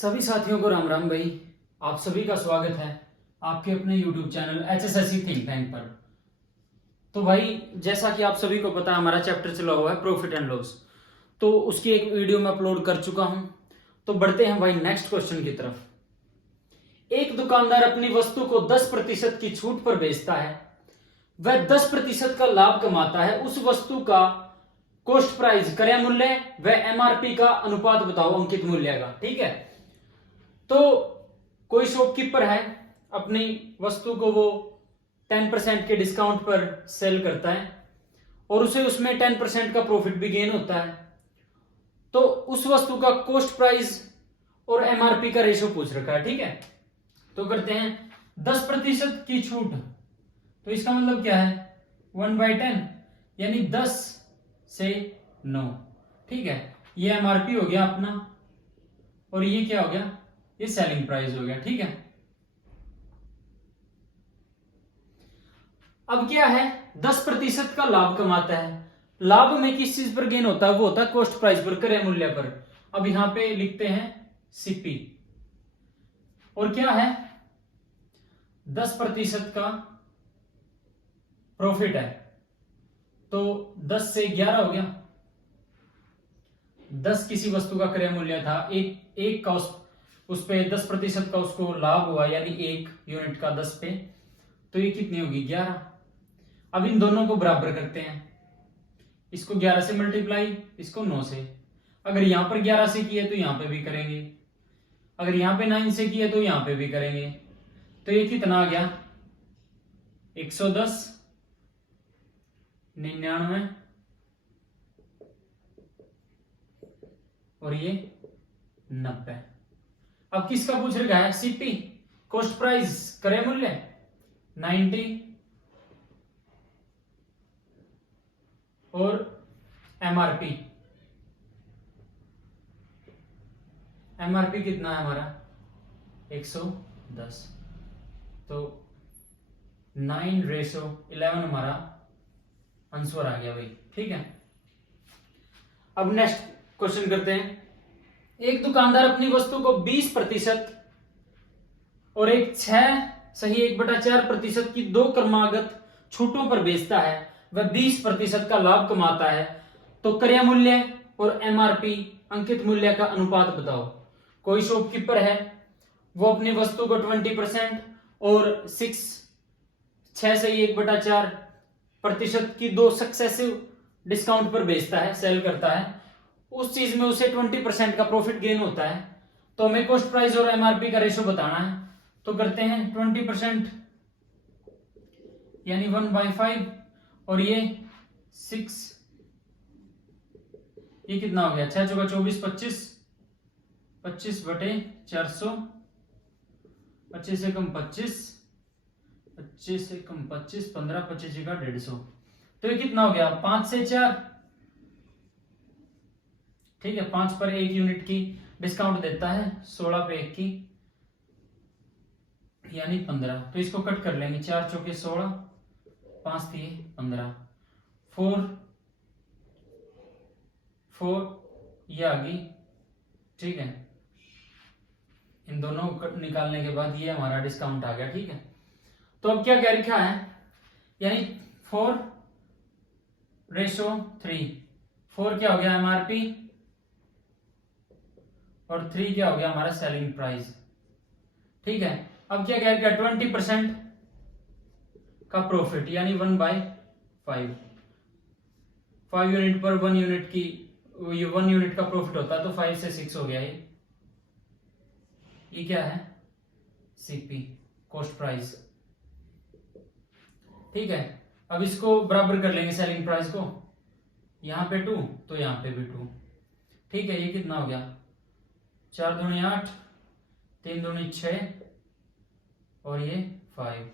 सभी साथियों को राम राम भाई। आप सभी का स्वागत है आपके अपने YouTube channel HSSC think tank पर। तो भाई जैसा कि आप सभी को पता है हमारा चैप्टर चला हुआ है प्रॉफिट एंड लॉस, तो उसकी एक वीडियो मैं अपलोड कर चुका हूं। तो बढ़ते हैं भाई नेक्स्ट क्वेश्चन की तरफ। एक दुकानदार अपनी वस्तु को 10% की छूट पर बेचता है, वह 10% का लाभ कमाता है। उस वस्तु का कॉस्ट प्राइस क्रय मूल्य व MRP का अनुपात बताओ अंकित मूल्य का। ठीक है, तो कोई शॉपकीपर है, अपनी वस्तु को वो 10% के डिस्काउंट पर सेल करता है और उसे उसमें 10% का प्रॉफिट भी गेन होता है। तो उस वस्तु का कॉस्ट प्राइस और MRP का रेशो पूछ रखा है। ठीक है, तो करते हैं 10% की छूट, तो इसका मतलब क्या है 1/10 यानी 10 से 9। ठीक है, ये MRP हो गया अपना और ये क्या हो गया, ये सेलिंग प्राइस हो गया। ठीक है, अब क्या है 10% का लाभ कमाता है। लाभ में किस चीज पर गेन होता है, वो होता है कॉस्ट प्राइस पर, क्रय मूल्य पर। अब यहां पे लिखते हैं CP और क्या है 10% का प्रॉफिट है, तो 10 से 11 हो गया। 10 किसी वस्तु का क्रय मूल्य था, एक का उस पे 10% का उसको लाभ हुआ, यानी 1 यूनिट का 10 पे, तो ये कितनी होगी 11। अब इन दोनों को बराबर करते हैं, इसको 11 से मल्टीप्लाई, इसको 9 से। अगर यहां पर 11 से किए तो यहां पे भी करेंगे, अगर यहां पे 9 से किए तो यहां पे भी करेंगे। तो ये कितना आ गया 110, 99 और ये 90। अब किसका पूछ रखा है CP, कॉस्ट प्राइस क्रय मूल्य 90 और MRP कितना है हमारा 110, तो 9:11 हमारा आंसर आ गया भाई। ठीक है, अब नेक्स्ट क्वेश्चन करते हैं। एक दुकानदार अपनी वस्तु को 20% और एक 6/1/4% की 2 क्रमागत छूटों पर बेचता है, वह 20% का लाभ कमाता है। तो क्रय मूल्य और MRP अंकित मूल्य का अनुपात बताओ। कोई शॉपकीपर है, वो अपनी वस्तु को 20% और 6/1/4% की 2 सक्सेसिव डिस्काउंट पर बेचता है, सेल करता है। उस चीज में उसे 20% का प्रॉफिट गेन होता है। तो हमें कॉस्ट प्राइस और MRP का रेशो बताना है। तो करते हैं 20% यानी 1/5 और ये 6, ये कितना हो गया 6 चौका 24, 25/400, 25 से कम 25, 25 से कम 25, 15, 25 का 150। तो ये कितना हो गया 5 से 4। ठीक है, 5 पर 1 यूनिट की डिस्काउंट देता है, 16 पे 1 की यानी 15। तो इसको कट कर लेंगे, 4 चौके 16, 5 दिए 15, 4 ये आ गई। ठीक है, इन दोनों को निकालने के बाद ये हमारा डिस्काउंट आ गया। ठीक है, तो अब क्या कह रखा है, यानी 4:3। 4 क्या हो गया MRP और 3 क्या हो गया हमारा सेलिंग प्राइस। ठीक है, अब क्या कह रखा है 20% का प्रॉफिट यानी 1/5। 5 यूनिट पर 1 यूनिट की, ये 1 यूनिट का प्रॉफिट होता है, तो 5 से 6 हो गया। ये क्या है CP, कॉस्ट प्राइस। ठीक है, अब इसको बराबर कर लेंगे सेलिंग प्राइस को, यहां पे 2 तो यहां पे भी 2। ठीक है, ये कितना हो गया 4 दूनी 8, 3 दूनी 6 और ये 5।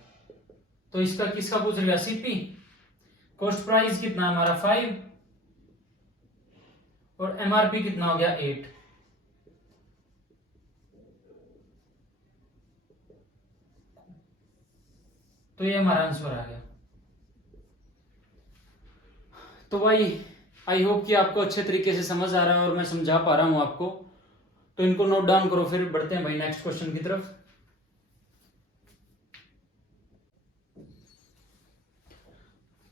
तो इसका किसका पूछ रहा CP, कॉस्ट प्राइस कितना हमारा 5 और MRP कितना हो गया 8। तो ये हमारा आंसर आ गया। तो भाई आई होप कि आपको अच्छे तरीके से समझ आ रहा है और मैं समझा पा रहा हूं आपको। तो इनको नोट डाउन करो, फिर बढ़ते हैं भाई नेक्स्ट क्वेश्चन की तरफ।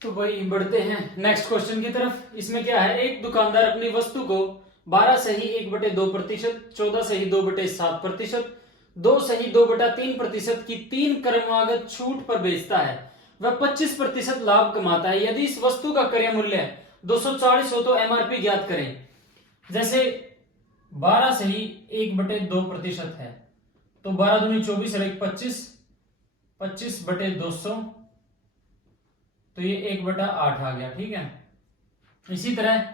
तो भाई बढ़ते हैं नेक्स्ट क्वेश्चन की तरफ। इसमें क्या है, एक दुकानदार अपनी वस्तु को 12 सही 1/2%, 14 सही 2/7%, 2 सही 2/3% की 3 क्रमागत छूट पर बेचता है। वह 25% लाभ कमाता है। यदि इस वस्तु का क्रय मूल्य 240 हो तो एमआरपी ज्ञात करें। जैसे 12 सही 1/2% है, तो 12 दूनी 24 और 1 25, 25/200, तो ये 1/8 आ गया। ठीक है। इसी तरह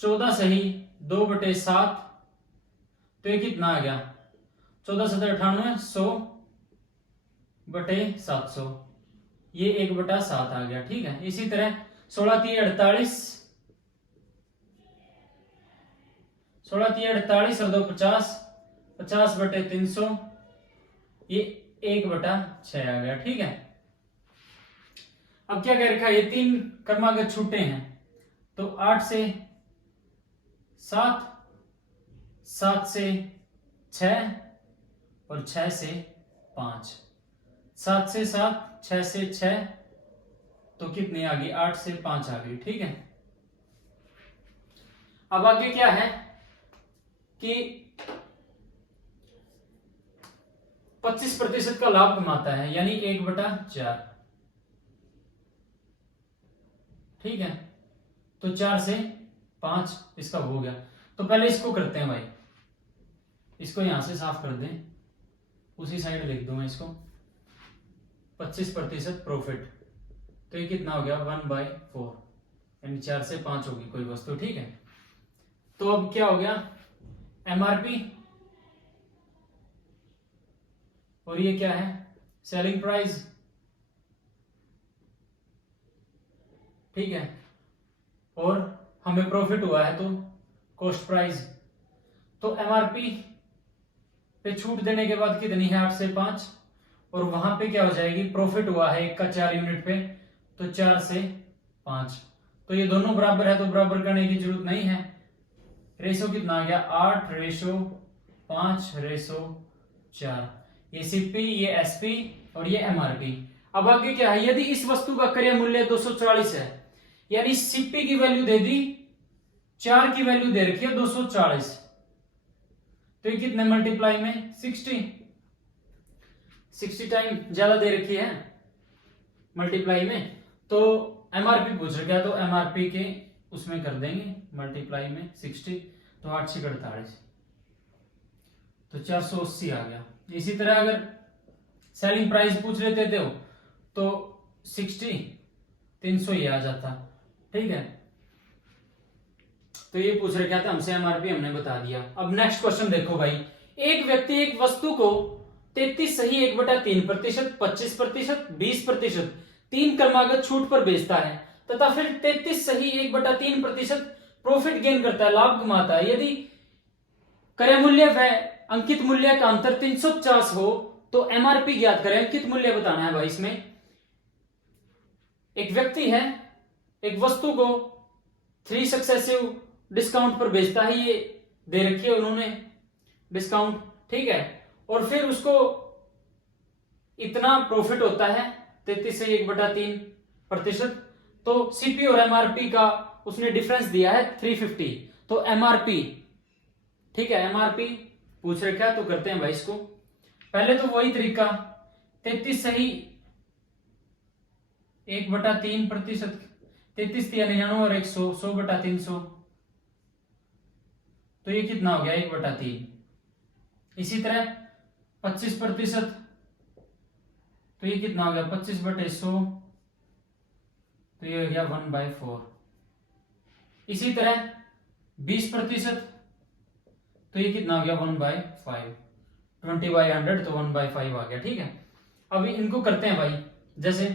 14 सही 2/7, तो ये कितना आ गया, 14 7 98, 100/700, ये 1/7 आ गया। ठीक है। इसी तरह 16 3 48, 16 3 48 और 2 50, 50/300, ये 1/6 आ गया। ठीक है। अब क्या कह रखा है, ये 3 क्रमागत छूटे हैं, तो 8 से 7, 7 से 6 और 6 से 5, 7 से 7, 6 से 6, तो कितनी आ गई, 8 से 5 आ गई। ठीक है। अब आगे क्या है कि 25% का लाभ कमाता है, यानी 1/4। ठीक है। तो 4 से 5 इसका हो गया। तो पहले इसको करते हैं भाई, इसको यहां से साफ कर दें, उसी साइड लिख दूं मैं इसको। 25% प्रॉफिट, तो ये कितना हो गया, 1/4, यानी 4 से 5 होगी कोई वस्तु। ठीक है। तो अब क्या हो गया, एमआरपी, और ये क्या है, सेलिंग प्राइस। ठीक है। और हमें प्रॉफिट हुआ है तो कॉस्ट प्राइस। तो एमआरपी पे छूट देने के बाद कितनी है, 8 से 5, और वहां पे क्या हो जाएगी, प्रॉफिट हुआ है 1 का 4 यूनिट पे, तो 4 से 5, तो ये दोनों बराबर है, तो बराबर करने की जरूरत नहीं है। रेशो कितना आ गया, 8:5:4, ये सीपी, ये एसपी और ये एमआरपी। अब आगे क्या है, यदि इस वस्तु का क्रय मूल्य 240 है, यानी सीपी की वैल्यू दे दी, 4 की वैल्यू दे रखी है 240, तो ये कितने मल्टीप्लाई में 60 टाइम ज्यादा दे रखी है मल्टीप्लाई में। तो एमआरपी पूछ रखा है, तो एमआरपी के उसमें कर देंगे मल्टीप्लाई में 60, तो 8 से 48, तो 480 आ गया। इसी तरह अगर सेलिंग प्राइस पूछ लेते थे तो 60 300 ही आ जाता। ठीक है। तो ये पूछ रखा था हमसे, एमआरपी हमने बता दिया। अब नेक्स्ट क्वेश्चन देखो भाई, एक व्यक्ति एक वस्तु को 33 सही 1/3%, 25%, 20%, 3 क्रमागत छूट पर बेचता है तथा फिर 33 सही 1/3% प्रॉफिट गेन करता है, लाभ कमाता है। यदि क्रय मूल्य व अंकित मूल्य का अंतर 350 हो तो एमआरपी ज्ञात करें। अंकित मूल्य बताना है भाई। इसमें एक व्यक्ति है, एक वस्तु को 3 सक्सेसिव डिस्काउंट पर बेचता है, ये दे रखी है उन्होंने डिस्काउंट। ठीक है। और फिर उसको इतना प्रॉफिट होता है 33 से 1/3%, तो सीपी और एमआरपी का उसने डिफरेंस दिया है 350, तो एमआरपी। ठीक है। एमआरपी पूछ रखा है, तो करते हैं भाई इसको। पहले तो वही तरीका, 33 सही 1/3%, 33 99 और 100, 100/300, तो ये कितना हो गया, 1/3। इसी तरह 25%, तो ये कितना हो गया, 25/100, तो ये हो गया 1/4। इसी तरह 20%, तो ये कितना हो गया, 1/5। 20/100, तो 1/5 आ गया। ठीक है। अभी इनको करते हैं भाई, जैसे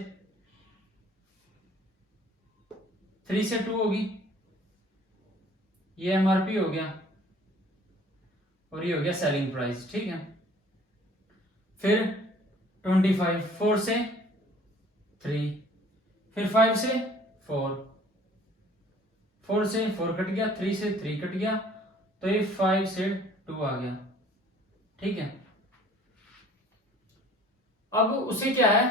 3 से 2 होगी, ये एमआरपी हो गया, और ये हो गया सेलिंग प्राइस। ठीक है। फिर 25, 4 से 3, फिर 5 से 4, 4 से 4 कट गया, 3 से 3 कट गया, तो ये 5 से 2 आ गया, ठीक है। अब उसे क्या है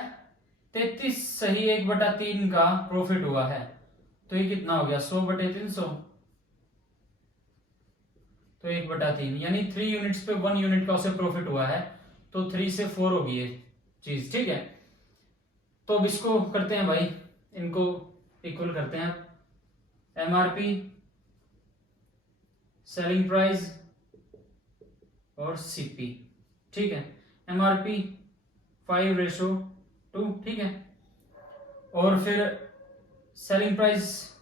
33 सही 1/3 का प्रॉफिट हुआ है, तो ये कितना हो गया 100/300, तो 1/3 यानी 3 यूनिट्स पे 1 यूनिट का उसे प्रॉफिट हुआ है, तो 3 से 4 होगी ये चीज, ठीक है। तो अब इसको करते हैं भाई, इनको इक्वल करते हैं, एमआरपी, सेलिंग प्राइस और सीपी, ठीक है। एमआरपी 5:2, ठीक है। और फिर सेलिंग प्राइस,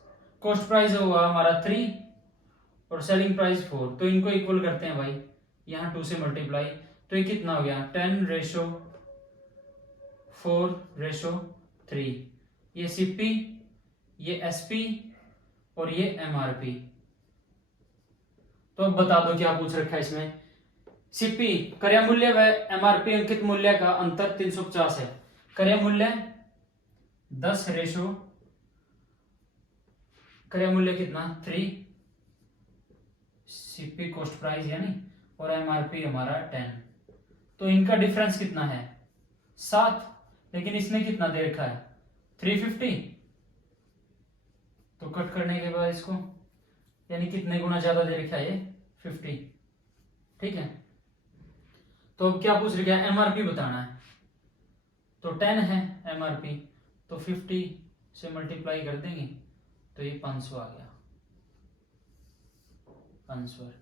कॉस्ट प्राइस हुआ हमारा 3 और सेलिंग प्राइस 4, तो इनको इक्वल करते हैं भाई, यहां 2 से मल्टीप्लाई, तो ये कितना हो गया 10:4:3, ये सीपी, ये एसपी और ये एमआरपी। तो अब बता दो क्या पूछ रखा है इसमें। सीपी क्रय मूल्य व एमआरपी अंकित मूल्य का अंतर 350 है। क्रय मूल्य 10 क्रय मूल्य कितना 3, सीपी कॉस्ट प्राइस यानी, और एमआरपी हमारा 10, तो इनका डिफरेंस कितना है 7, लेकिन इसने कितना दे रखा है 350, तो कट करने के बाद इसको यानी कितने गुना ज्यादा दे रखा है ये 50, ठीक है। तो अब क्या पूछ रखा है एमआरपी बताना है, तो 10 है एमआरपी, तो 50 से मल्टीप्लाई कर देंगे तो ये 500 आ गया, 500।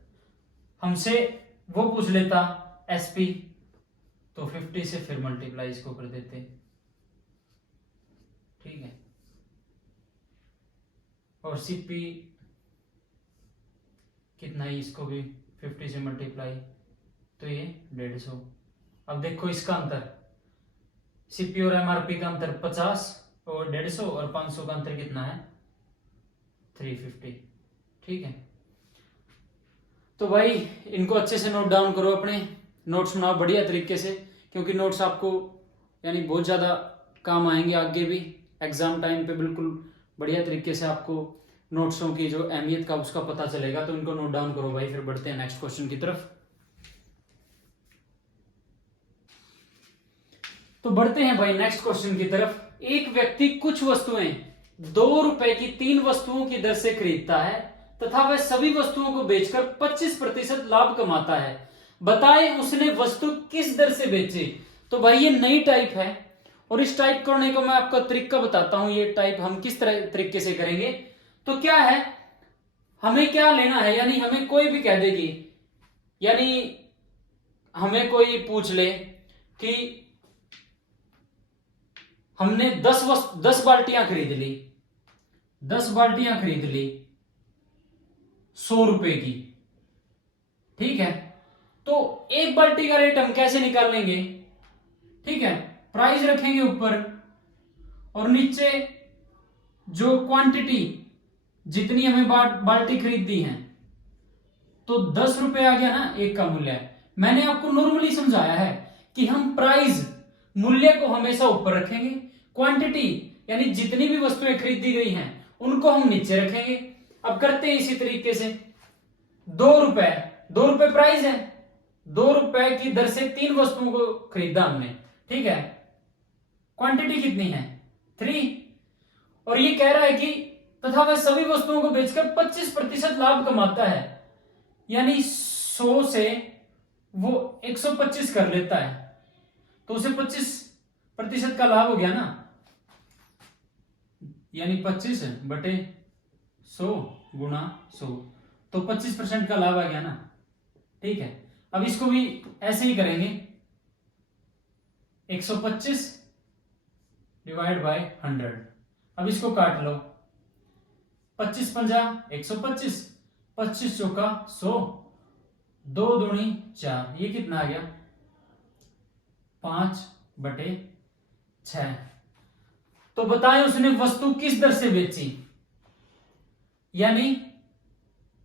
हमसे वो पूछ लेता एसपी, तो 50 से फिर मल्टीप्लाई इसको कर देते, ठीक है। और सीपी कितना ही, इसको भी 50 से मल्टीप्लाई, तो ये 150। अब देखो इसका अंतर, सीपी और एमआरपी का अंतर 50 और 150, और 500 का अंतर कितना है 350, ठीक है। तो भाई इनको अच्छे से नोट डाउन करो, अपने नोट्स बनाओ बढ़िया तरीके से, क्योंकि नोट्स आपको यानी बहुत ज़्यादा काम आएंगे आगे भी, एग्जाम टाइम पे बिल्कुल बढ़िया तरीके से आपको नोट्सों की जो अहमियत का उसका पता चलेगा। तो इनको नोट डाउन करो भाई, फिर बढ़ते हैं नेक्स्ट क्वेश्चन की तरफ। तो बढ़ते हैं भाई नेक्स्ट क्वेश्चन की तरफ। एक व्यक्ति कुछ वस्तुएं 2 रुपए की 3 वस्तुओं की दर से खरीदता है तथा वह सभी वस्तुओं को बेचकर 25% लाभ कमाता है, बताए उसने वस्तु किस दर से बेची। तो भाई ये नई टाइप है, और इस टाइप करने को मैं आपको तरीका बताता हूं, ये टाइप हम किस तरह तरीके से करेंगे। तो क्या है, हमें क्या लेना है, यानी हमें कोई भी कह देगी, यानी हमें कोई पूछ ले कि हमने 10 बाल्टियां खरीद ली, 10 बाल्टियां खरीद ली 100 रुपए की, ठीक है। तो एक बाल्टी का रेट हम कैसे निकाल लेंगे, ठीक है, प्राइस रखेंगे ऊपर और नीचे जो क्वांटिटी जितनी हमें बाल्टी खरीदनी है, तो 10 रुपए आ गया ना एक का मूल्य। मैंने आपको नॉर्मली समझाया है कि हम प्राइस मूल्य को हमेशा ऊपर रखेंगे, क्वांटिटी यानी जितनी भी वस्तुएं खरीदी गई हैं उनको हम नीचे रखेंगे। अब करते हैं इसी तरीके से, 2 रुपए प्राइस है, 2 रुपए की दर से 3 वस्तुओं को खरीदा हमने, ठीक है। क्वांटिटी कितनी है 3, और ये कह रहा है कि तथा वह सभी वस्तुओं को बेचकर 25% लाभ कमाता है, यानी 100 से वो 125 कर लेता है, तो उसे 25% का लाभ हो गया ना, यानी 25/100 गुणा 100, तो 25% का लाभ आ गया ना, ठीक है। अब इसको भी ऐसे ही करेंगे, 125 डिवाइड बाय 100। अब इसको काट लो, 25 पंजा 125, 25 चौका 100, 2 दूनी 4, ये कितना आ गया 5/6। तो बताएं उसने वस्तु किस दर से बेची, यानी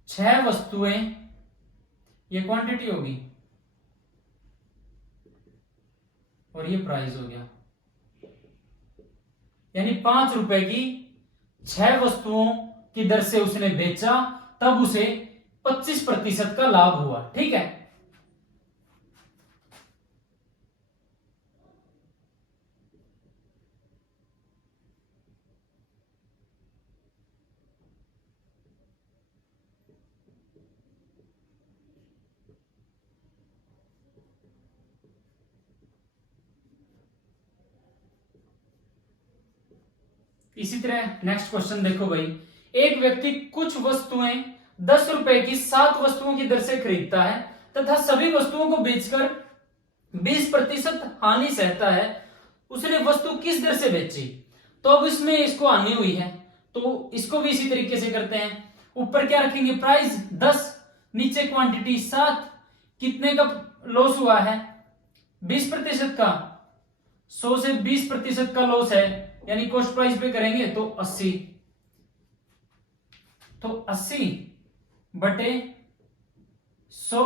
6 वस्तुएं, ये क्वांटिटी होगी और ये प्राइस हो गया, यानी 5 रुपए की 6 वस्तुओं की दर से उसने बेचा, तब उसे 25% का लाभ हुआ। ठीक है, इसी तरह नेक्स्ट क्वेश्चन देखो भाई, एक व्यक्ति कुछ वस्तुएं 10 रुपए की 7 वस्तुओं की दर से खरीदता है तथा सभी वस्तुओं को बेचकर 20% हानि सहता है। उसने वस्तु किस दर से बेची? तो अब इसमें इसको हानि हुई है, तो इसको भी इसी तरीके से करते हैं। ऊपर क्या रखेंगे? प्राइस 10, नीचे क्वांटिटी 7, कितने का लॉस हुआ है? 20% का। 100 से 20% का लॉस है, यानी कॉस्ट प्राइस पे करेंगे तो 80, तो 80 बटे 100,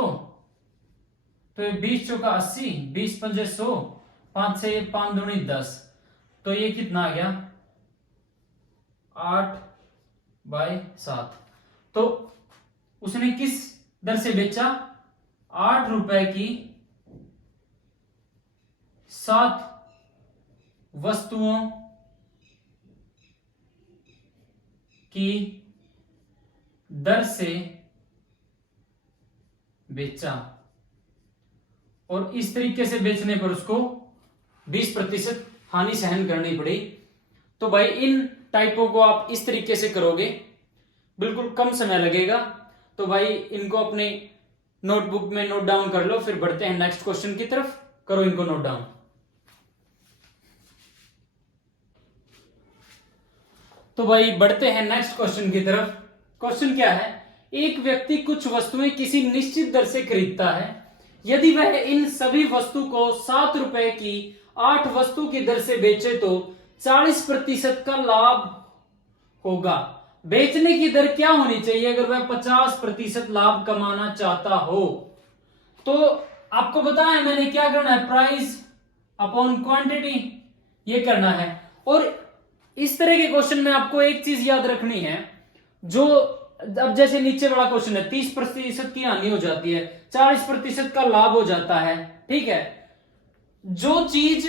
तो ये 20 चौका 80, 20 पंजे 100, 5 से 5 दूनी 10, तो ये कितना आ गया? 8/7। तो उसने किस दर से बेचा? 8 रुपए की 7 वस्तुओं की दर से बेचा, और इस तरीके से बेचने पर उसको 20% हानि सहन करनी पड़ी। तो भाई इन टाइपों को आप इस तरीके से करोगे, बिल्कुल कम समय लगेगा। तो भाई इनको अपने नोटबुक में नोट डाउन कर लो, फिर बढ़ते हैं नेक्स्ट क्वेश्चन की तरफ। करो इनको नोट डाउन। तो भाई बढ़ते हैं नेक्स्ट क्वेश्चन की तरफ। क्वेश्चन क्या है? एक व्यक्ति कुछ वस्तुएं किसी निश्चित दर से खरीदता है। यदि वह इन सभी वस्तु को 7 रुपए की 8 वस्तु की दर से बेचे तो 40% का लाभ होगा। बेचने की दर क्या होनी चाहिए अगर वह 50% लाभ कमाना चाहता हो? तो आपको बताया मैंने क्या करना है, प्राइस अपॉन क्वांटिटी, ये करना है। और इस तरह के क्वेश्चन में आपको एक चीज याद रखनी है, जो अब जैसे नीचे वाला क्वेश्चन है 30% की हानि हो जाती है, 40% का लाभ हो जाता है। ठीक है, जो चीज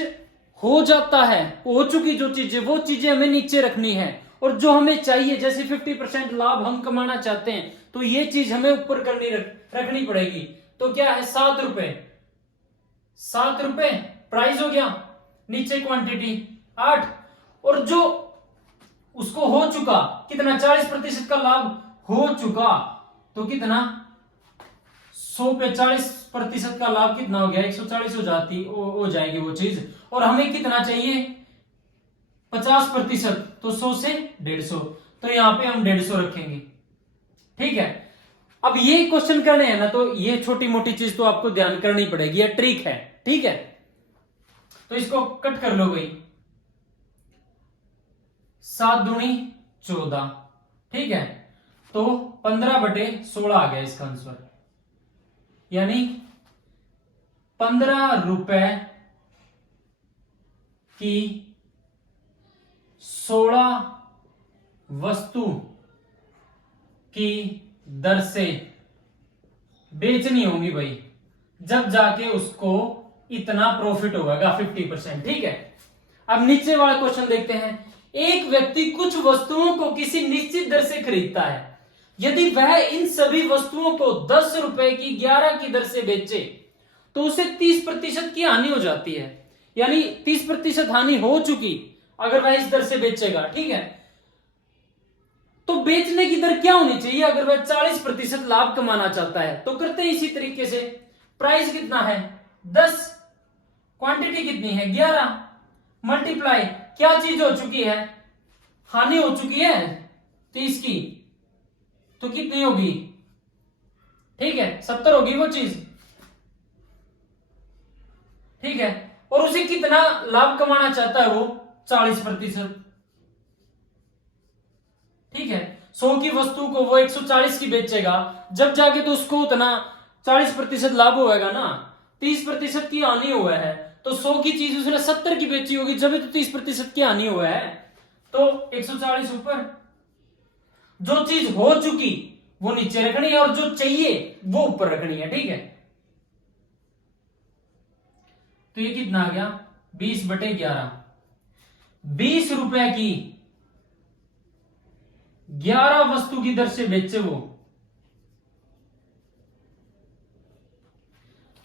हो जाता है, हो चुकी जो चीज है, वो चीजें हमें नीचे रखनी है, और जो हमें चाहिए जैसे 50% लाभ हम कमाना चाहते हैं तो ये चीज हमें ऊपर करनी रखनी पड़ेगी। तो क्या है? 7 रुपए, 7 रुपए प्राइस हो गया, नीचे क्वांटिटी 8, और जो उसको हो चुका कितना? 40% का लाभ हो चुका, तो कितना? 100 पे 40% का लाभ कितना हो गया? 140 हो जाएगी वो चीज। और हमें कितना चाहिए? 50%, तो 100 से 150, तो यहां पे हम 150 रखेंगे। ठीक है, अब ये क्वेश्चन करने हैं ना, तो ये छोटी मोटी चीज तो आपको ध्यान करनी पड़ेगी, ये ट्रिक है। ठीक है, तो इसको कट कर लो भाई, 7 दूनी 14। ठीक है, तो 15/16 आ गया इसका आंसर, यानी 15 रुपए की 16 वस्तु की दर से बेचनी होगी भाई, जब जाके उसको इतना प्रॉफिट होगा 50%। ठीक है, अब नीचे वाला क्वेश्चन देखते हैं। एक व्यक्ति कुछ वस्तुओं को किसी निश्चित दर से खरीदता है। यदि वह इन सभी वस्तुओं को 10 रुपए की 11 की दर से बेचे तो उसे 30% की हानि हो जाती है, यानी 30% हानि हो चुकी अगर वह इस दर से बेचेगा। ठीक है, तो बेचने की दर क्या होनी चाहिए अगर वह 40% लाभ कमाना चाहता है? तो करते हैं इसी तरीके से। प्राइस कितना है? 10, क्वांटिटी कितनी है? 11, मल्टीप्लाई क्या चीज हो चुकी है? हानि हो चुकी है 30 की, तो कितनी होगी? ठीक है, 70 होगी वो चीज। ठीक है, और उसे कितना लाभ कमाना चाहता है वो? 40%। ठीक है, 100 की वस्तु को वो 140 की बेचेगा, जब जाके तो उसको उतना 40% लाभ होगा ना, 30% की हानि हुआ है, तो 100 की चीज उसने 70 की बेची होगी, जब तो 30% की हानि हुआ है, तो 140 ऊपर। जो चीज हो चुकी वो नीचे रखनी है और जो चाहिए वो ऊपर रखनी है, ठीक है। तो ये कितना आ गया 20/11, 20 रुपए की 11 वस्तु की दर से बेचे वो,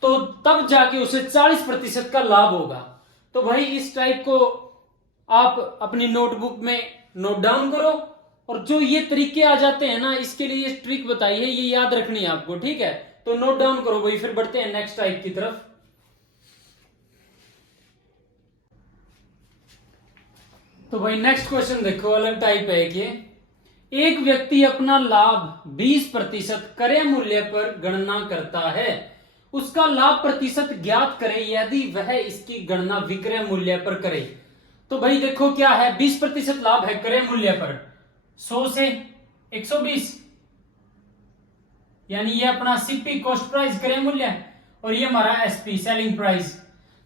तो तब जाके उसे 40% का लाभ होगा। तो भाई इस टाइप को आप अपनी नोटबुक में नोट डाउन करो, और जो ये तरीके आ जाते हैं ना, इसके लिए ये ट्रिक बताई है, ये याद रखनी है आपको, ठीक है। तो नोट डाउन करो भाई, फिर बढ़ते हैं नेक्स्ट टाइप की तरफ। तो भाई नेक्स्ट क्वेश्चन देखो, अलग टाइप है कि एक व्यक्ति अपना लाभ 20% क्रय मूल्य पर गणना करता है, उसका लाभ प्रतिशत ज्ञात करे यदि वह इसकी गणना विक्रय मूल्य पर करे। तो भाई देखो क्या है, 20% लाभ है क्रय मूल्य पर 100 से 120, यानी ये अपना सीपी कॉस्ट प्राइस क्रय मूल्य, और ये हमारा एसपी सेलिंग प्राइस।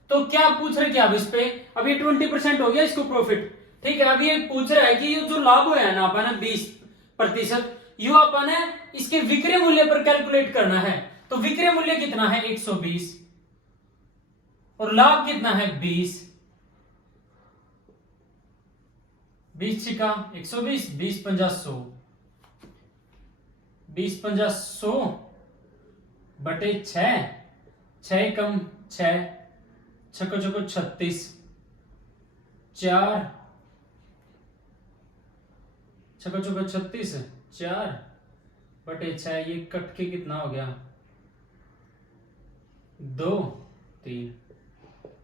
तो क्या पूछ रहे क्या अब इस पे, अब ये 20% हो गया इसको प्रॉफिट, ठीक है। अब ये पूछ रहा है कि ये जो लाभ हुआ है ना अपन 20%, यो अपन है इसके विक्रय मूल्य पर कैलकुलेट करना है। तो विक्रय मूल्य कितना है 120 और लाभ कितना है 20, 20 छिका 120, 20 50 100, 20 50 100 बटे 6, 6 कम 6, छको छको 36, 4 छको छको 36, 4 बटे 6, ये कट के कितना हो गया 2 3,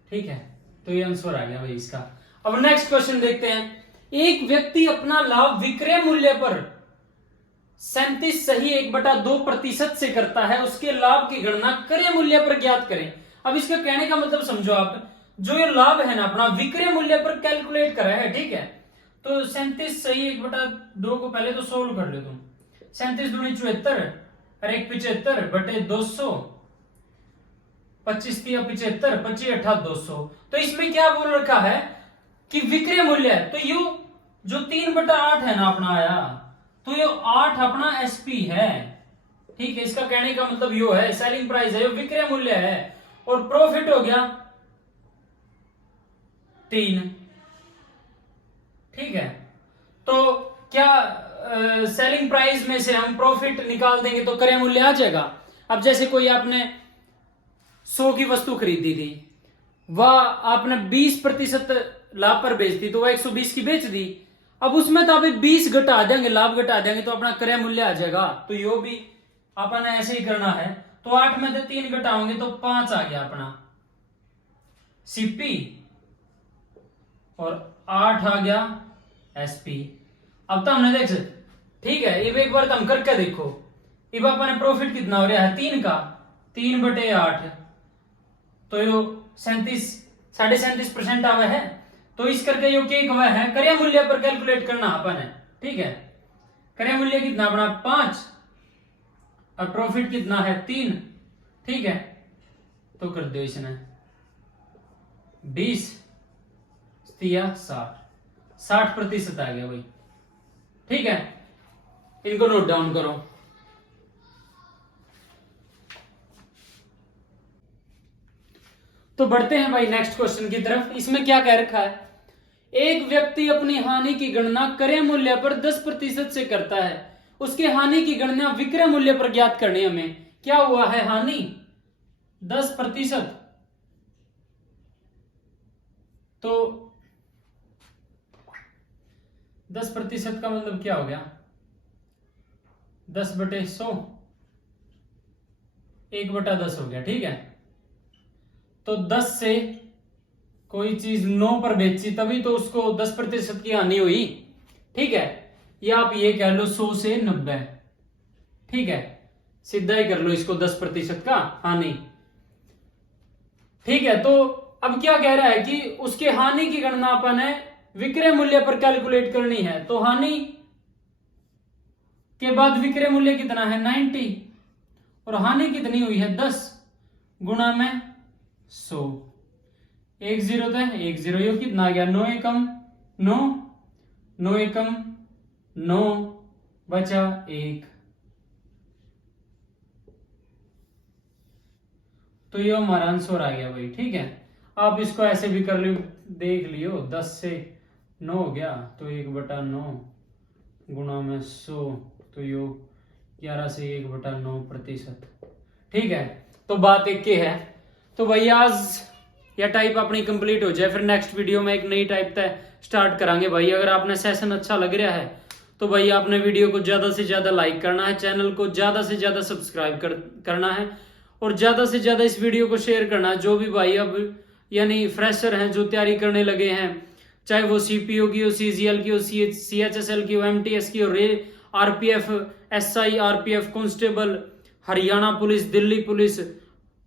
ठीक है। तो ये आंसर आ गया भाई इसका। अब नेक्स्ट क्वेश्चन देखते हैं। एक व्यक्ति अपना लाभ विक्रय मूल्य पर 37 सही 1/2% से करता है, उसके लाभ की गणना क्रय मूल्य पर ज्ञात करें। अब इसका कहने का मतलब समझो आप, जो ये लाभ है ना अपना विक्रय मूल्य पर कैलकुलेट करा है, ठीक है। तो 37 सही 1/2 को पहले तो सोल्व कर लो तुम, 37 दूनी 74 और 1 75 बटे 200, 25 3 75, 25 8 200। तो इसमें क्या बोल रखा है कि विक्रय मूल्य है, तो यू जो 3/8 है ना अपना आया, तो ये 8 अपना एसपी है, ठीक है। इसका कहने का मतलब यो है सेलिंग प्राइस है, यो विक्रय मूल्य है, और प्रॉफिट हो गया 3, ठीक है। तो क्या सेलिंग प्राइस में से हम प्रॉफिट निकाल देंगे तो क्रय मूल्य आ जाएगा। अब जैसे कोई आपने 100 की वस्तु खरीदी थी, वह आपने 20% लाभ पर बेच दी, तो वह 120 की बेच दी। अब उसमें तो अभी 20 घटा देंगे, लाभ घटा देंगे, तो अपना क्रय मूल्य आ जाएगा। तो यो भी अपन ऐसे ही करना है। तो 8 में से 3 घटाओगे तो 5 आ गया अपना सीपी, और 8 आ गया एसपी। अब तो हमने देख, ठीक है, ये एक बार तुम करके देखो। अब अपने प्रॉफिट कितना हो रहा है 3 का, 3/8, तो यो 37.5% आवा है। तो इस करके यो केक हुआ है क्रय मूल्य पर कैलकुलेट करना अपन है, ठीक है। क्रय मूल्य कितना अपना 5 और प्रॉफिट कितना है 3, ठीक है। तो कर दो इसने 20 या 60% आ गया भाई, ठीक है। इनको नोट डाउन करो। तो बढ़ते हैं भाई नेक्स्ट क्वेश्चन की तरफ। इसमें क्या कह रखा है, एक व्यक्ति अपनी हानि की गणना क्रय मूल्य पर 10% से करता है, उसके हानि की गणना विक्रय मूल्य पर ज्ञात करनी है हमें। क्या हुआ है हानि 10%, तो 10% का मतलब क्या हो गया 10/100, 1/10 हो गया, ठीक है। तो 10 से कोई चीज 9 पर बेची तभी तो उसको 10% की हानि हुई, ठीक है। या आप ये कह लो 100 से 90, ठीक है। सीधा ही कर लो इसको 10% का हानि, ठीक है। तो अब क्या कह रहा है कि उसके हानि की गणना अपन है विक्रय मूल्य पर कैलकुलेट करनी है। तो हानि के बाद विक्रय मूल्य कितना है 90, और हानि कितनी हुई है 10 गुणा में 100, 1 0 था 1 0, ये कितना आ गया 9 एकम 9, 9 एकम 9 बचा 1, तो ये हमारा आंसर आ गया भाई। ठीक है, आप इसको ऐसे भी कर लियो, देख लियो 10 से 9 हो गया तो 1/9 गुणा में 100, तो यो 11 से 1/9%। ठीक है, तो बात एक के है। तो भाई आज यह टाइप अपनी कंप्लीट हो जाए, फिर नेक्स्ट वीडियो में एक नई टाइप तय स्टार्ट करांगे भाई। अगर आपने सेशन अच्छा लग रहा है तो भाई आपने वीडियो को ज्यादा से ज्यादा लाइक करना है, चैनल को ज्यादा से ज्यादा सब्सक्राइब करना है और ज्यादा से ज्यादा इस वीडियो को शेयर करना है। जो भी भाई अब यानी फ्रेशर हैं, जो तैयारी करने लगे हैं, चाहे वो सीपीओ की हो, सीजीएल की हो, सीएचएसएल की हो, एमटीएस की हो, RPF, SI, RPF constable, Haryana police, Delhi police,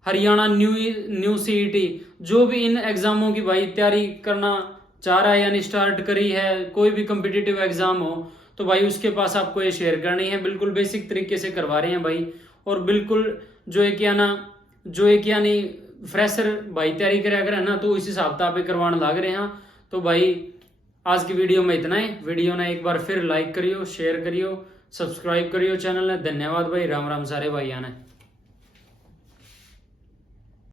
Haryana new CET, जो भी इन एग्जामों की भाई तैयारी करना चाह रहा है यानी स्टार्ट करी है, कोई भी कम्पिटिटिव एग्जाम हो तो भाई उसके पास आपको ये शेयर करनी है। बिल्कुल बेसिक तरीके से करवा रहे हैं भाई, और बिल्कुल जो एक यानी फ्रेशर भाई तैयारी करे अगर है ना, तो इस हिसाब से आप करवाने लग रहे हैं। तो भाई आज की वीडियो में इतना ही। वीडियो ने एक बार फिर लाइक करियो, शेयर करियो, सब्सक्राइब करियो चैनल ने। धन्यवाद भाई, राम राम सारे भाई आने।